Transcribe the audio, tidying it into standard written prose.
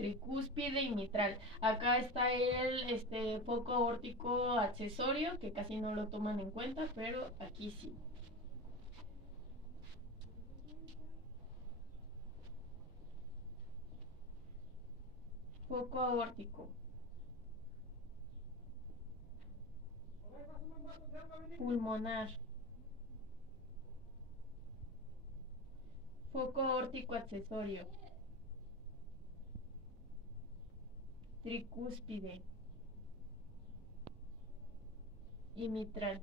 tricúspide y mitral. Acá está el foco aórtico accesorio, que casi no lo toman en cuenta, pero aquí sí. Foco aórtico. Pulmonar. Foco aórtico accesorio. Tricúspide y mitral.